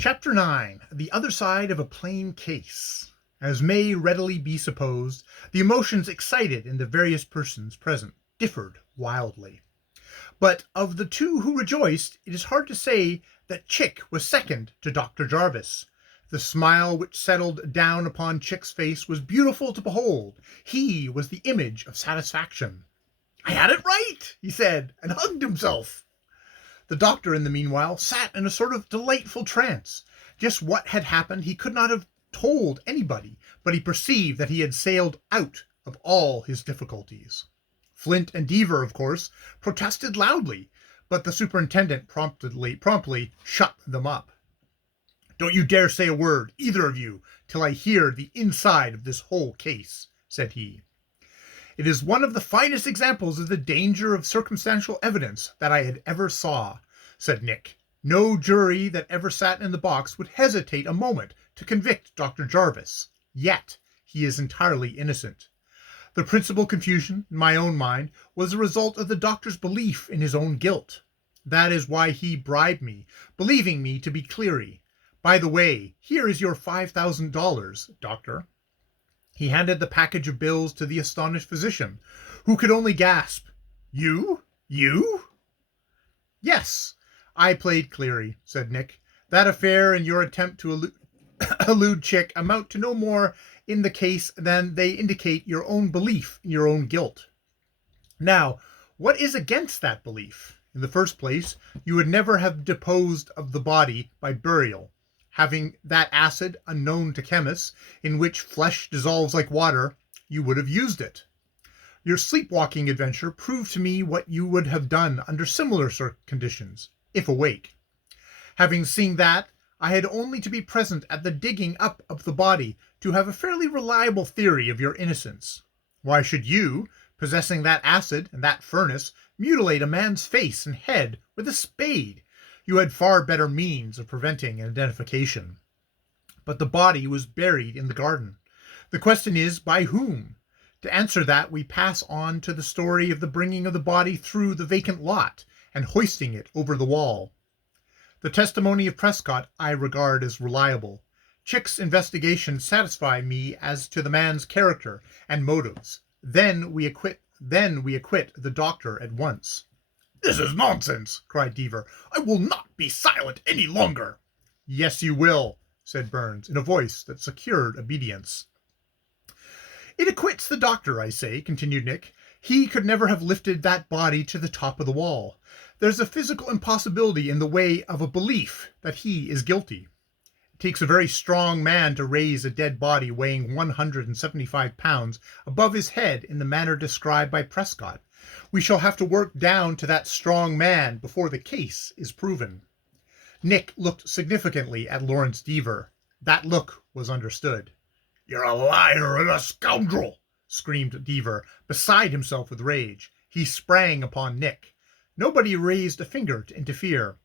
Chapter 9. The Other Side of a Plain Case. As may readily be supposed, the emotions excited in the various persons present differed wildly. But of the two who rejoiced, it is hard to say that Chick was second to Dr. Jarvis. The smile which settled down upon Chick's face was beautiful to behold. He was the image of satisfaction. "I had it right," he said, and hugged himself. The doctor, in the meanwhile, sat in a sort of delightful trance. Just what had happened he could not have told anybody, but he perceived that he had sailed out of all his difficulties. Flint and Deaver, of course, protested loudly, but the superintendent promptly shut them up. "Don't you dare say a word, either of you, till I hear the inside of this whole case," said he. "It is one of the finest examples of the danger of circumstantial evidence that I had ever saw," said Nick. "No jury that ever sat in the box would hesitate a moment to convict Dr. Jarvis. Yet he is entirely innocent. The principal confusion, in my own mind, was the result of the doctor's belief in his own guilt. That is why he bribed me, believing me to be Cleary. By the way, here is your $5,000, Doctor." He handed the package of bills to the astonished physician, who could only gasp, "You? You?" "Yes, I played Cleary," said Nick. "That affair and your attempt to elude Chick amount to no more in the case than they indicate your own belief in your own guilt. Now, what is against that belief? In the first place, you would never have disposed of the body by burial. Having that acid, unknown to chemists, in which flesh dissolves like water, you would have used it. Your sleepwalking adventure proved to me what you would have done under similar conditions, if awake. Having seen that, I had only to be present at the digging up of the body to have a fairly reliable theory of your innocence. Why should you, possessing that acid and that furnace, mutilate a man's face and head with a spade? You had far better means of preventing an identification. But the body was buried in the garden. The question is, by whom? To answer that, we pass on to the story of the bringing of the body through the vacant lot and hoisting it over the wall. The testimony of Prescott I regard as reliable. Chick's investigation satisfied me as to the man's character and motives. Then we acquit the doctor at once." "This is nonsense," cried Deaver. "I will not be silent any longer." "Yes, you will," said Burns, in a voice that secured obedience. "It acquits the doctor, I say," continued Nick. "He could never have lifted that body to the top of the wall. There's a physical impossibility in the way of a belief that he is guilty. It takes a very strong man to raise a dead body weighing 175 pounds above his head in the manner described by Prescott. We shall have to work down to that strong man before the case is proven." Nick looked significantly at Lawrence Deaver. That look was understood. "You're a liar and a scoundrel!" screamed Deaver, beside himself with rage. He sprang upon Nick. Nobody raised a finger to interfere.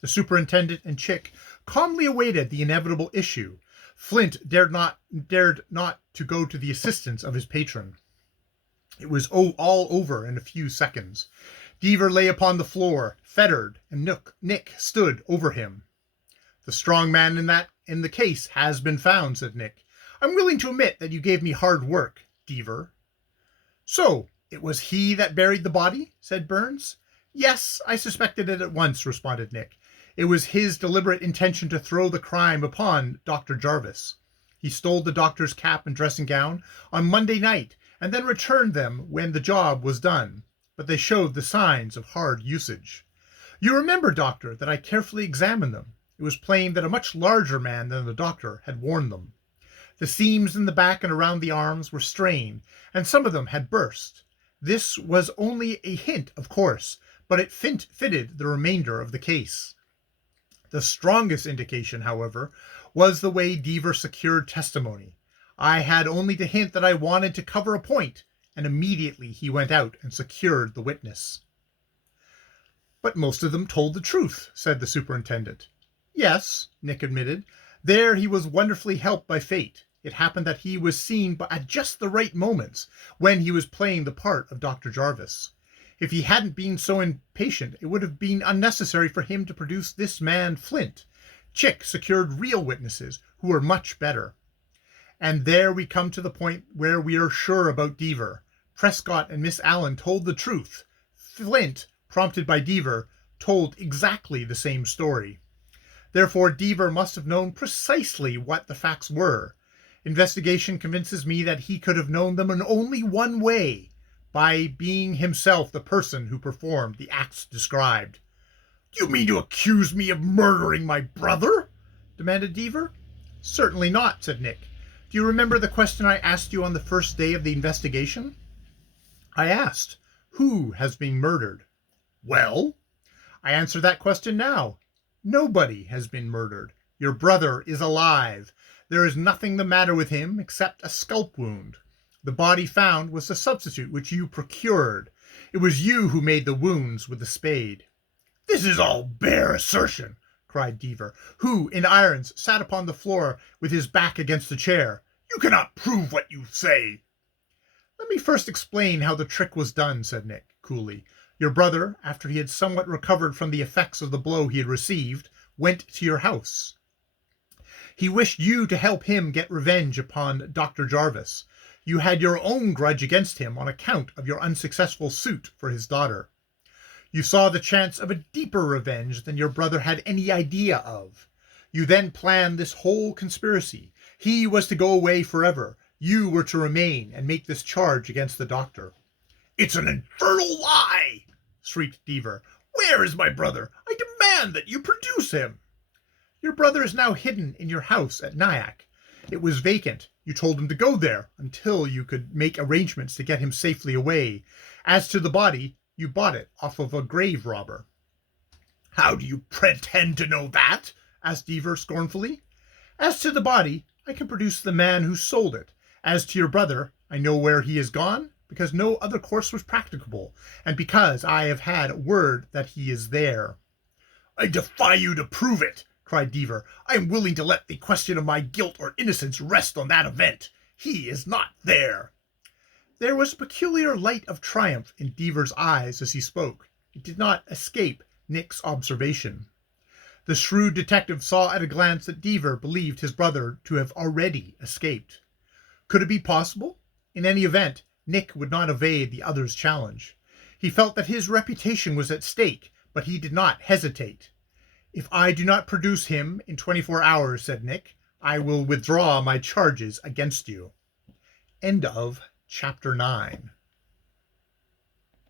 The superintendent and Chick calmly awaited the inevitable issue. Flint dared not to go to the assistance of his patron. It was all over in a few seconds. Deaver lay upon the floor, fettered, and Nick stood over him. "The strong man in the case has been found," said Nick. "I'm willing to admit that you gave me hard work, Deaver." "So, it was he that buried the body?" said Burns. "Yes, I suspected it at once," responded Nick. "It was his deliberate intention to throw the crime upon Dr. Jarvis. He stole the doctor's cap and dressing gown on Monday night, and then returned them when the job was done, but they showed the signs of hard usage. You remember, Doctor, that I carefully examined them. It was plain that a much larger man than the doctor had worn them. The seams in the back and around the arms were strained, and some of them had burst. This was only a hint, of course, but it fitted the remainder of the case. The strongest indication, however, was the way Deaver secured testimony. I had only to hint that I wanted to cover a point, and immediately he went out and secured the witness." "But most of them told the truth," said the superintendent. "Yes," Nick admitted. "There he was wonderfully helped by fate. It happened that he was seen at just the right moments, when he was playing the part of Dr. Jarvis. If he hadn't been so impatient, it would have been unnecessary for him to produce this man Flint. Chick secured real witnesses who were much better. And there we come to the point where we are sure about Deaver. Prescott and Miss Allen told the truth. Flint, prompted by Deaver, told exactly the same story. Therefore, Deaver must have known precisely what the facts were. Investigation convinces me that he could have known them in only one way, by being himself the person who performed the acts described. "Do you mean to accuse me of murdering my brother?" demanded Deaver. "Certainly not," said Nick. "Do you remember the question I asked you on the first day of the investigation?" "I asked, who has been murdered?" "Well?" "I answer that question now. Nobody has been murdered. Your brother is alive. There is nothing the matter with him except a scalp wound. The body found was the substitute which you procured. It was you who made the wounds with the spade." "This is all bare assertion," cried Deaver, who, in irons, sat upon the floor with his back against the chair. "You cannot prove what you say." "Let me first explain how the trick was done," said Nick, coolly. "Your brother, after he had somewhat recovered from the effects of the blow he had received, went to your house. He wished you to help him get revenge upon Dr. Jarvis. You had your own grudge against him on account of your unsuccessful suit for his daughter. You saw the chance of a deeper revenge than your brother had any idea of. You then planned this whole conspiracy. He was to go away forever. You were to remain and make this charge against the doctor." "It's an infernal lie!" shrieked Deaver. "Where is my brother? I demand that you produce him." "Your brother is now hidden in your house at Nyack. It was vacant. You told him to go there until you could make arrangements to get him safely away. As to the body, you bought it off of a grave robber." "How do you pretend to know that?" asked Deaver scornfully. "As to the body, I can produce the man who sold it. As to your brother, I know where he is gone, because no other course was practicable, and because I have had word that he is there." "I defy you to prove it!" cried Deaver. "I am willing to let the question of my guilt or innocence rest on that event. He is not there." There was a peculiar light of triumph in Deaver's eyes as he spoke. It did not escape Nick's observation. The shrewd detective saw at a glance that Deaver believed his brother to have already escaped. Could it be possible? In any event, Nick would not evade the other's challenge. He felt that his reputation was at stake, but he did not hesitate. "If I do not produce him in 24 hours, said Nick, "I will withdraw my charges against you." End of Chapter 9.